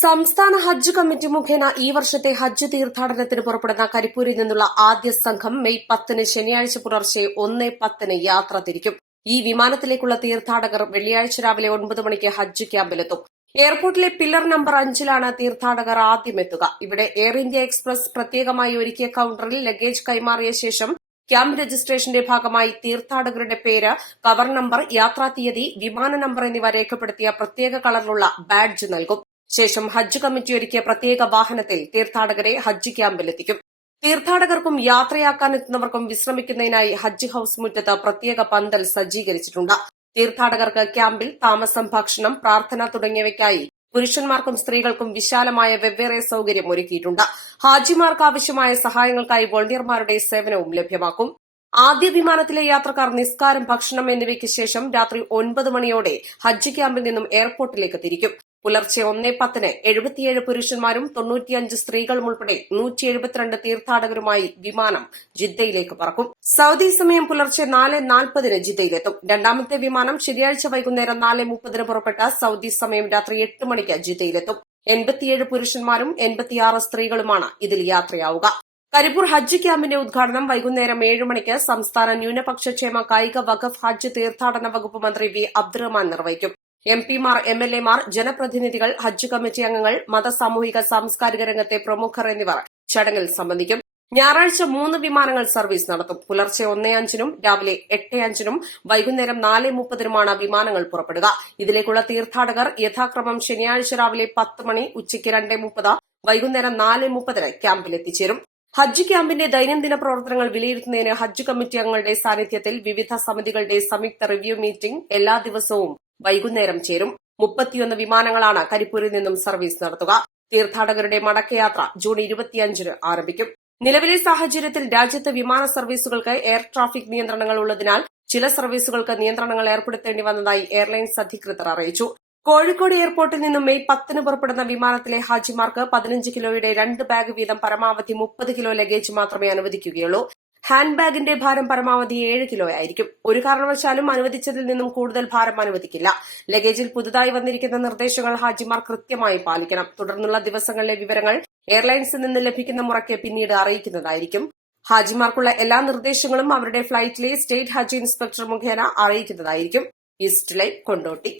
സംസ്ഥാന ഹജ്ജ് കമ്മിറ്റി മുഖേന ഈ വർഷത്തെ ഹജ്ജ് തീർത്ഥാടനത്തിന് പുറപ്പെടുന്ന കരിപ്പൂരിൽ നിന്നുള്ള ആദ്യ സംഘം മെയ് 10 ശനിയാഴ്ച പുലർച്ചെ 1:10 യാത്ര തിരിക്കും. ഈ വിമാനത്തിലേക്കുള്ള തീർത്ഥാടകർ വെള്ളിയാഴ്ച രാവിലെ 9 മണിക്ക് ഹജ്ജ് ക്യാമ്പിലെത്തും. എയർപോർട്ടിലെ പില്ലർ നമ്പർ 5-ലാണ് തീർത്ഥാടകർ ആദ്യമെത്തുക. ഇവിടെ എയർ ഇന്ത്യ എക്സ്പ്രസ് പ്രത്യേകമായി ഒരുക്കിയ കൌണ്ടറിൽ ലഗേജ് കൈമാറിയ ശേഷം ക്യാമ്പ് രജിസ്ട്രേഷന്റെ ഭാഗമായി തീർത്ഥാടകരുടെ പേര്, കവർ നമ്പർ, യാത്രാ തീയതി, വിമാന നമ്പർ എന്നിവ രേഖപ്പെടുത്തിയ പ്രത്യേക കളറിലുള്ള ബാഡ്ജ് നൽകും. ശേഷം ഹജ്ജ് കമ്മിറ്റി ഒരുക്കിയ പ്രത്യേക വാഹനത്തിൽ തീർത്ഥാടകരെ ഹജ്ജ് ക്യാമ്പിലെത്തിക്കും. തീർത്ഥാടകർക്കും യാത്രയാക്കാനെത്തുന്നവർക്കും വിശ്രമിക്കുന്നതിനായി ഹജ്ജ് ഹൌസ് മുറ്റത്ത് പ്രത്യേക പന്തൽ സജ്ജീകരിച്ചിട്ടുണ്ട്. തീർത്ഥാടകർക്ക് ക്യാമ്പിൽ താമസം, ഭക്ഷണം, പ്രാർത്ഥന തുടങ്ങിയവയ്ക്കായി പുരുഷന്മാർക്കും സ്ത്രീകൾക്കും വിശാലമായ വെവ്വേറെ സൌകര്യം ഒരുക്കിയിട്ടുണ്ട്. ഹാജിമാർക്ക് ആവശ്യമായ സഹായങ്ങൾക്കായി വോളണ്ടിയർമാരുടെ സേവനവും ലഭ്യമാക്കും. ആദ്യ വിമാനത്തിലെ യാത്രക്കാർ നിസ്കാരം, ഭക്ഷണം എന്നിവയ്ക്ക് ശേഷം രാത്രി 9 മണിയോടെ ഹജ്ജ് ക്യാമ്പിൽ നിന്നും എയർപോർട്ടിലേക്ക് തിരിക്കും. പുലർച്ചെ 1:10 77 പുരുഷന്മാരും 95 സ്ത്രീകളും ഉൾപ്പെടെ 172 തീർത്ഥാടകരുമായി വിമാനം ജിദ്ദയിലേക്ക് പറക്കും. സൌദി സമയം പുലർച്ചെ 4:40 ജിദ്ദയിലെത്തും. രണ്ടാമത്തെ വിമാനം ശനിയാഴ്ച വൈകുന്നേരം 4:30 പുറപ്പെട്ട സൌദി സമയം രാത്രി 8 മണിക്ക് ജിദ്ദയിലെത്തും. 87 പുരുഷന്മാരും 86 സ്ത്രീകളുമാണ് ഇതിൽ യാത്രയാവുക. കരിപ്പൂർ ഹജ്ജ് ക്യാമ്പിന്റെ ഉദ്ഘാടനം വൈകുന്നേരം 7 മണിക്ക് സംസ്ഥാന ന്യൂനപക്ഷക്ഷേമ കായിക വഖഫ് ഹജ്ജ് തീർത്ഥാടന വകുപ്പ് മന്ത്രി വി അബ്ദുറഹ്മാൻ നിർവഹിക്കും. എംപിമാർ, എംഎൽഎമാർ, ജനപ്രതിനിധികൾ, ഹജ്ജ് കമ്മിറ്റി അംഗങ്ങൾ, മത, സാമൂഹിക, സാംസ്കാരിക രംഗത്തെ പ്രമുഖർ എന്നിവർ ചടങ്ങിൽ സംബന്ധിക്കും. ഞായറാഴ്ച 3 വിമാനങ്ങൾ സർവീസ് നടത്തും. പുലർച്ചെ 1:05-നും രാവിലെ 8:05-നും വൈകുന്നേരം 4:30-നുമാണ് വിമാനങ്ങൾ പുറപ്പെടുക. ഇതിലേക്കുള്ള തീർത്ഥാടകർ യഥാക്രമം ശനിയാഴ്ച രാവിലെ 10 മണി, ഉച്ചയ്ക്ക് 2:30, വൈകുന്നേരം 4:30-ന് ക്യാമ്പിലെത്തിച്ചേരും. ഹജ്ജ് ക്യാമ്പിന്റെ ദൈനംദിന പ്രവർത്തനങ്ങൾ വിലയിരുത്തുന്നതിന് ഹജ്ജ് കമ്മിറ്റി അംഗങ്ങളുടെ സാന്നിധ്യത്തിൽ വിവിധ സമിതികളുടെ സംയുക്ത റിവ്യൂ മീറ്റിംഗ് എല്ലാ ദിവസവും വൈകുന്നേരം ചേരും. 31 വിമാനങ്ങളാണ് കരിപ്പൂരിൽ നിന്നും സർവീസ് നടത്തുക. തീർത്ഥാടകരുടെ മടക്കയാത്ര ജൂൺ 25-ന് ആരംഭിക്കും. നിലവിലെ സാഹചര്യത്തിൽ രാജ്യത്ത് വിമാന സർവീസുകൾക്ക് എയർ ട്രാഫിക് നിയന്ത്രണങ്ങൾ ഉള്ളതിനാൽ ചില സർവീസുകൾക്ക് നിയന്ത്രണങ്ങൾ ഏർപ്പെടുത്തേണ്ടി വന്നതായി എയർലൈൻസ് അധികൃതർ അറിയിച്ചു. കോഴിക്കോട് എയർപോർട്ടിൽ നിന്നും മെയ് 10-ന് പുറപ്പെടുന്ന വിമാനത്തിലെ ഹാജിമാർക്ക് 15 കിലോയുടെ 2 ബാഗ് വീതം പരമാവധി 30 കിലോ ലഗേജ് മാത്രമേ അനുവദിക്കുകയുള്ളൂ. ഹാൻഡ് ബാഗിന്റെ ഭാരം പരമാവധി 7 കിലോയായിരിക്കും. ഒരു കാരണവശാലും അനുവദിച്ചതിൽ നിന്നും കൂടുതൽ ഭാരം അനുവദിക്കില്ല. ലഗേജിൽ പുതുതായി വന്നിരിക്കുന്ന നിർദ്ദേശങ്ങൾ ഹാജിമാർ കൃത്യമായി പാലിക്കണം. തുടർന്നുള്ള ദിവസങ്ങളിലെ വിവരങ്ങൾ എയർലൈൻസിൽ നിന്ന് ലഭിക്കുന്ന മുറയ്ക്ക് പിന്നീട് അറിയിക്കുന്നതായിരിക്കും. ഹാജിമാർക്കുള്ള എല്ലാ നിർദ്ദേശങ്ങളും അവരുടെ ഫ്ളൈറ്റിലെ സ്റ്റേറ്റ് ഹജ്ജ് ഇൻസ്പെക്ടർ മുഖേന അറിയിക്കുന്നതായിരിക്കും. East live, Kondotty.